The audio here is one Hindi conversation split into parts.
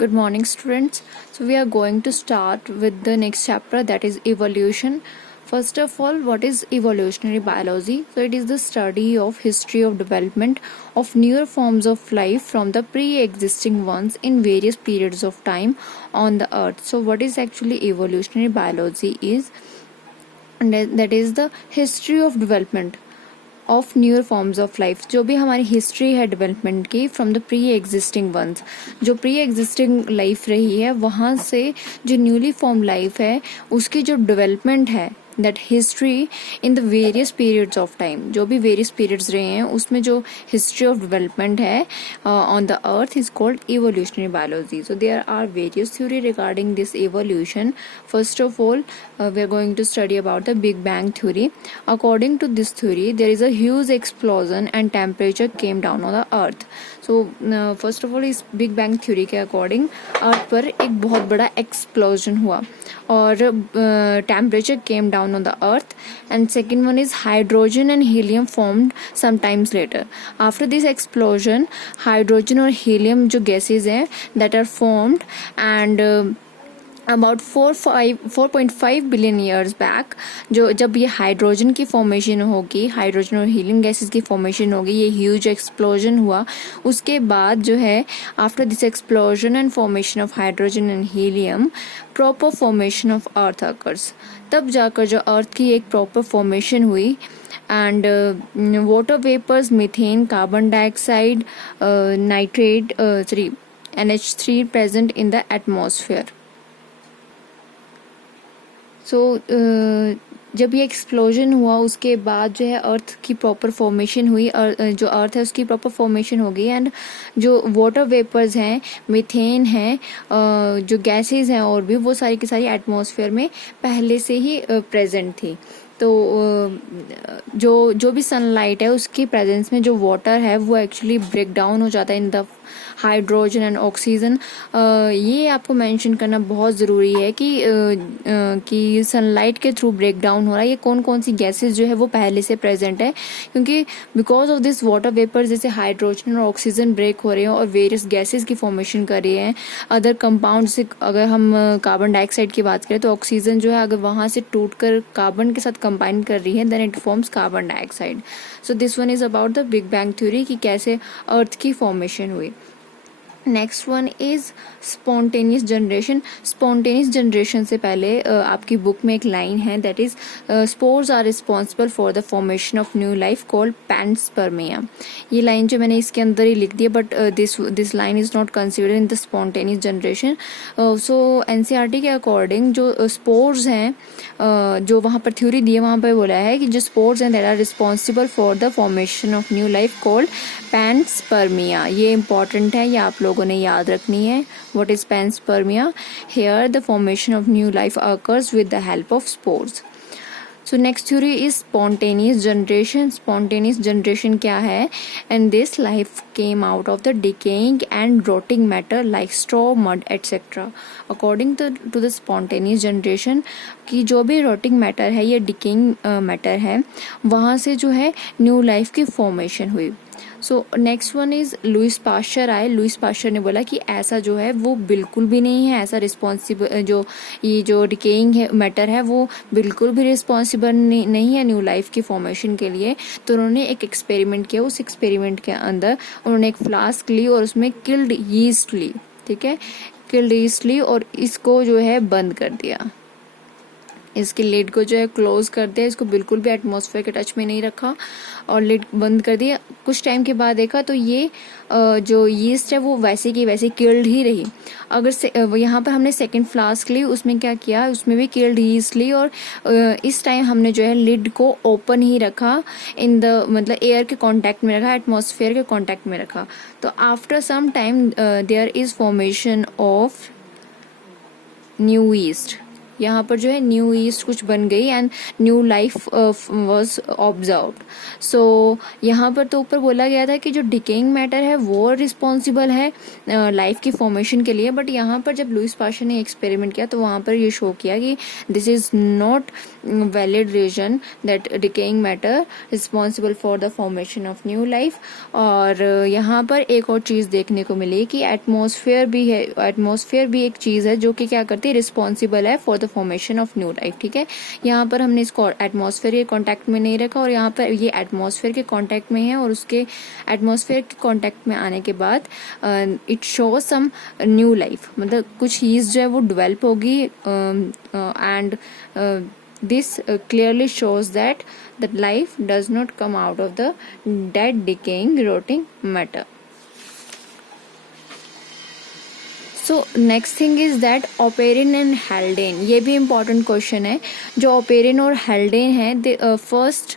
Good morning, students. So, we are going to start with the next chapter, that is evolution. First of all, what is evolutionary biology? So, it is the study of history of development of newer forms of life from the pre-existing ones in various periods of time on the earth. So, what is actually evolutionary biology is, and that is the history of development of newer forms of life. जो भी हमारी हिस्ट्री है डेवलपमेंट की from the pre existing ones, जो प्री एग्जिस्टिंग लाइफ रही है वहाँ से जो न्यूली फॉर्म लाइफ है उसकी जो डेवलपमेंट है, that history in the various periods of time, जो भी वेरियस पीरियड्स रहे हैं उसमें जो हिस्ट्री ऑफ डेवलपमेंट है on the earth is called evolutionary biology. So there are various theory regarding this evolution. First of all, we are going to study about the Big Bang theory. According to this theory, there is a huge explosion and temperature came down on the earth. So first of all, इस बिग बैंग थ्योरी के अकॉर्डिंग अर्थ पर एक बहुत बड़ा एक्सप्लोजन हुआ और temperature came down on the earth. And second one is hydrogen and helium formed sometimes later. After this explosion, hydrogen और helium जो gases हैं that are formed, and about 4.5 billion years back जो जब ये हाइड्रोजन की फॉर्मेशन होगी, हाइड्रोजन और हीलियम गैसेस की फॉर्मेशन होगी, ये ह्यूज एक्सप्लोजन हुआ. उसके बाद जो है after this explosion and formation of hydrogen and helium, proper formation of earth occurs. तब जाकर जो अर्थ की एक प्रॉपर फॉर्मेशन हुई. And water vapours, methane, carbon dioxide, nitrate, NH3 present in the atmosphere. So जब ये एक्सप्लोजन हुआ उसके बाद जो है अर्थ की प्रॉपर फॉर्मेशन हुई, जो अर्थ है उसकी प्रॉपर फॉर्मेशन हो गई. एंड जो वाटर वेपर्स हैं, मीथेन हैं, जो गैसेस हैं और भी, वो सारी की सारी एटमॉस्फेयर में पहले से ही प्रेजेंट थी. तो जो भी सनलाइट है उसकी प्रेजेंस में जो वाटर है वो एक्चुअली ब्रेक डाउन हो जाता है in the hydrogen and oxygen. ये आपको मेंशन करना बहुत ज़रूरी है कि सनलाइट के थ्रू ब्रेक डाउन हो रहा है. ये कौन कौन सी गैसेस जो है वो पहले से प्रेजेंट है, क्योंकि because of this water vapour जैसे हाइड्रोजन और ऑक्सीजन ब्रेक हो रहे हैं और वेरियस गैसेस की फॉर्मेशन कर रहे हैं. अदर कंपाउंड से अगर हम कार्बन डाइऑक्साइड की बात करें तो ऑक्सीजन जो है अगर वहाँ से टूट कर कार्बन के साथ कंबाइन कर रही है then it forms carbon dioxide. So this one is about the big bang theory कि कैसे अर्थ की फॉर्मेशन हुई. Next one is spontaneous generation. Spontaneous generation से पहले आपकी बुक में एक लाइन है, that is spores are responsible for the formation of new life called panspermia. ये लाइन जो मैंने इसके अंदर ही लिख दी है, but this line is not considered in the spontaneous generation. So NCERT के अकॉर्डिंग जो स्पोर्स हैं, जो वहाँ पर थ्योरी दी है वहाँ पर बोला है कि जो स्पोर्स हैं that are responsible for the formation of new life called panspermia. ये इंपॉर्टेंट है, ये आप लोगों ने याद रखनी है. What is panspermia? Here the formation of new life occurs with the help of spores. So next theory is spontaneous generation. Spontaneous generation क्या है? And this life came out of the decaying and rotting matter like straw, mud etcetera. According to the spontaneous generation की जो भी रोटिंग मैटर है, ये डिकेइंग मैटर है, वहाँ से जो है न्यू लाइफ की फॉर्मेशन हुई. So next one is Louis Pasteur आए. लुइस पास्चर ने बोला कि ऐसा जो है वो बिल्कुल भी नहीं है, ऐसा रिस्पॉन्सिबल जो डिकेइंग है मैटर है वो बिल्कुल भी रिस्पॉन्सिबल नहीं है न्यू लाइफ की फॉर्मेशन के लिए. तो उन्होंने एक एक्सपेरिमेंट किया. उस एक्सपेरिमेंट के अंदर उन्होंने एक फ्लास्क ली और उसमें किल्ड यीस्ट ली. ठीक है, किल्ड यीस्ट ली और इसको जो है बंद कर दिया. इसके लिड को जो है क्लोज कर दिया, इसको बिल्कुल भी एटमॉस्फेयर के टच में नहीं रखा और लिड बंद कर दिया. कुछ टाइम के बाद देखा तो ये जो यीस्ट है वो वैसे की वैसे किल्ड ही रही. अगर यहाँ पर हमने सेकंड फ्लास्क ली, उसमें क्या किया, उसमें भी किल्ड यीस्ट ली और इस टाइम हमने जो है लिड को ओपन ही रखा, इन द मतलब एयर के कांटेक्ट में रखा, एटमॉस्फेयर के कांटेक्ट में रखा. तो after some time there is formation of new yeast. यहाँ पर जो है न्यू ईस्ट कुछ बन गई and new life was observed. So यहाँ पर तो ऊपर बोला गया था कि जो डिकेइंग मैटर है वो रिस्पॉन्सिबल है लाइफ की फॉर्मेशन के लिए, बट यहाँ पर जब लुईस पास्चर ने एक्सपेरिमेंट किया तो वहाँ पर ये शो किया कि this is not valid reason that decaying matter responsible for the formation of new life. और यहाँ पर एक और चीज़ देखने को मिली कि एटमॉस्फेयर भी है, एटमॉस्फेयर भी एक चीज़ है जो कि क्या करती है, रिस्पॉन्सिबल है for the formation of new life. ठीक है, यहाँ पर हमने इसको एटमॉस्फेयर के कॉन्टैक्ट में नहीं रखा और यहाँ पर ये एटमॉस्फेयर के कॉन्टैक्ट में है और उसके एटमॉस्फेयर के कॉन्टैक्ट में आने के बाद it show some new life, मतलब कुछ हीज जो है वो डेवलप होगी and this clearly shows that life does not come out of the dead, decaying, rotting matter. So next thing is that Oparin and हेल्डेन, ये भी इम्पॉर्टेंट क्वेश्चन है। जो ओपेरिन और हेल्डेन है first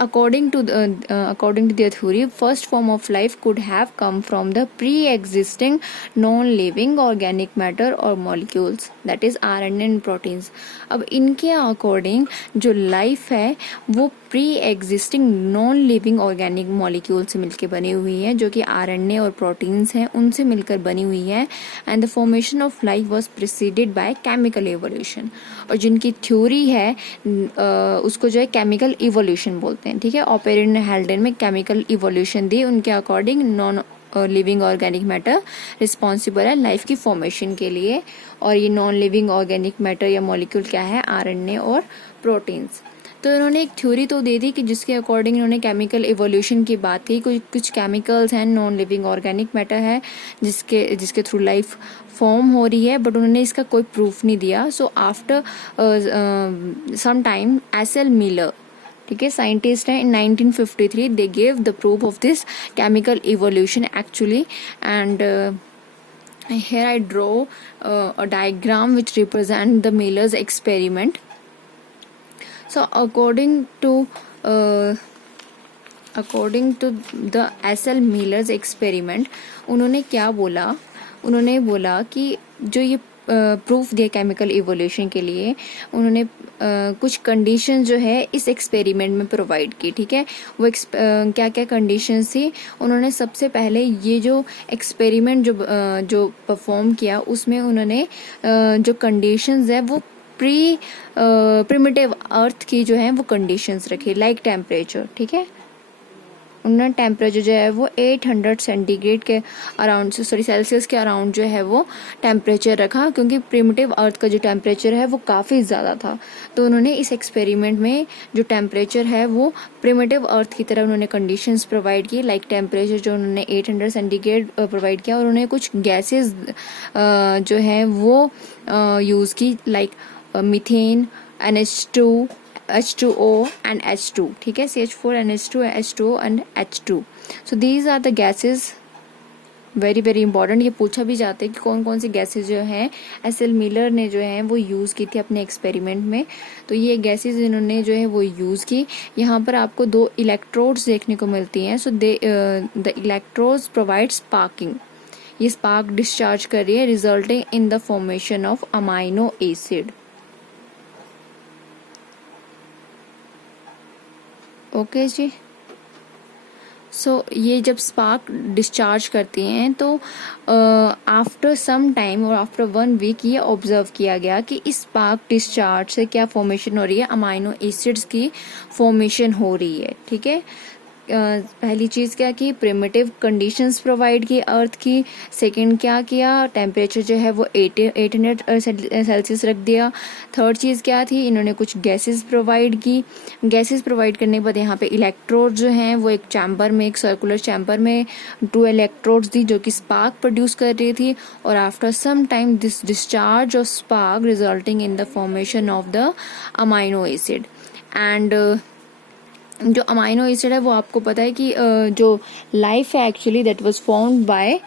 according to their theory first form of life could have come from the pre existing non living organic matter और molecules that is RNA and proteins. अब इनके अकॉर्डिंग जो लाइफ है वो pre existing non living organic molecule से मिलकर बनी हुई है, जो कि आरएनए और प्रोटीन्स हैं उनसे मिलकर बनी हुई है। And the formation of life was preceded by chemical evolution, और जिनकी थ्योरी है उसको जो है केमिकल इवोल्यूशन बोलते हैं। ठीक है, ओपेरिन ने हेल्डेन में केमिकल इवोल्यूशन दी, उनके according non living organic matter responsible है लाइफ की फॉर्मेशन के लिए, और ये नॉन लिविंग ऑर्गेनिक मैटर या मॉलिक्यूल क्या है, आरएनए और प्रोटीन्स। तो इन्होंने एक थ्योरी तो दे दी कि जिसके अकॉर्डिंग इन्होंने केमिकल इवोल्यूशन की बात की, कुछ केमिकल्स हैं नॉन लिविंग ऑर्गेनिक मैटर है जिसके थ्रू लाइफ फॉर्म हो रही है, बट उन्होंने इसका कोई प्रूफ नहीं दिया। So after some time S L, ठीक है, साइंटिस्ट है, in 1953 they gave the proof of this chemical evolution actually. And here I draw a diagram which represent the Miller's experiment. So according to the S.L. Miller's experiment, उन्होंने क्या बोला, उन्होंने बोला कि जो ये प्रूफ दिया केमिकल इवोल्यूशन के लिए, उन्होंने कुछ कंडीशन जो है इस एक्सपेरिमेंट में प्रोवाइड की। ठीक है, वो क्या क्या कंडीशंस थी, उन्होंने सबसे पहले ये जो एक्सपेरिमेंट जो परफॉर्म किया उसमें उन्होंने जो कंडीशंस है वो प्रिमिटिव अर्थ की जो है वो कंडीशंस रखी, लाइक टेम्परेचर। ठीक है, उन्होंने टेम्परेचर जो है वो 800 सेंटीग्रेड के अराउंड, सेल्सियस के अराउंड जो है वो टेम्परेचर रखा, क्योंकि प्रिमिटिव अर्थ का जो टेम्परेचर है वो काफ़ी ज़्यादा था। तो उन्होंने इस एक्सपेरिमेंट में जो टेम्परेचर है वो प्रिमिटिव अर्थ की तरह उन्होंने कंडीशंस प्रोवाइड की, लाइक टेम्परेचर जो उन्होंने 800 सेंटीग्रेड प्रोवाइड किया, और उन्होंने कुछ गैसेज जो है वो यूज़ की, like methane, NH2, H2O and H2, ठीक है, CH4, NH2, H2O and H2. So these are the gases, very very important. ये पूछा भी जाता है कि कौन कौन सी गैसेज जो हैं एस.एल. मिलर ने जो है वो यूज़ की थी अपने एक्सपेरिमेंट में। तो ये गैसेज इन्होंने जो है वो यूज़ की। यहाँ पर आपको 2 इलेक्ट्रोड्स देखने को मिलती हैं। So the electrodes provide sparking, ये स्पार्क डिस्चार्ज कर रही है, resulting in the formation of amino acid. Okay जी, सो ये जब स्पार्क डिस्चार्ज करती हैं तो आफ्टर सम टाइम और आफ्टर 1 वीक ये ऑब्जर्व किया गया कि इस स्पार्क डिस्चार्ज से क्या फॉर्मेशन हो रही है, अमाइनो एसिड्स की फॉर्मेशन हो रही है। ठीक है, पहली चीज़ क्या की, प्रिमिटिव कंडीशंस प्रोवाइड की अर्थ की। सेकंड क्या किया, टेम्परेचर जो है वो 800 सेल्सियस रख दिया। थर्ड चीज़ क्या थी, इन्होंने कुछ गैसेस प्रोवाइड की। गैसेस प्रोवाइड करने के बाद यहाँ पे इलेक्ट्रोड जो हैं वो एक चैम्बर में, एक सर्कुलर चैम्बर में 2 इलेक्ट्रोड्स दी जो कि स्पार्क प्रोड्यूस कर रही थी। और after some time this discharge of spark resulting in the formation of the amino acid. And जो अमाइनो एसिड है वो आपको पता है कि जो लाइफ है actually that was found by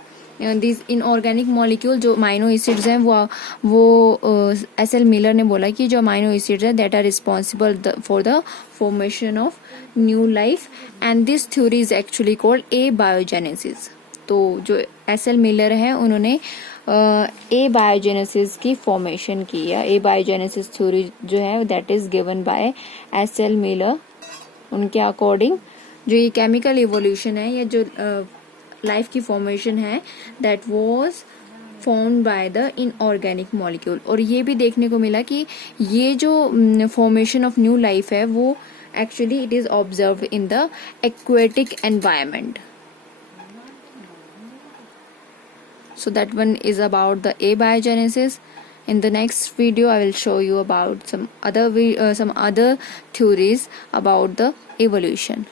this inorganic molecule. जो अमाइनो एसिड्स हैं वो एस.एल. मिलर ने बोला कि जो अमाइनो एसिड्स हैं that are responsible for the formation of new life, and this theory is actually called A biogenesis. तो जो एस.एल. मिलर हैं उन्होंने एबायोजेनेसिस की फॉर्मेशन की है। एबायोजेनेसिस थ्योरी जो है that is given by SL. Miller. उनके अकॉर्डिंग जो ये केमिकल इवोल्यूशन है या जो लाइफ की फॉर्मेशन है that was formed by the inorganic molecule. और ये भी देखने को मिला कि ये जो फॉर्मेशन ऑफ न्यू लाइफ है वो actually it is observed in the aquatic environment. So that one is about the abiogenesis. In the next video I will show you about some other theories about the evolution.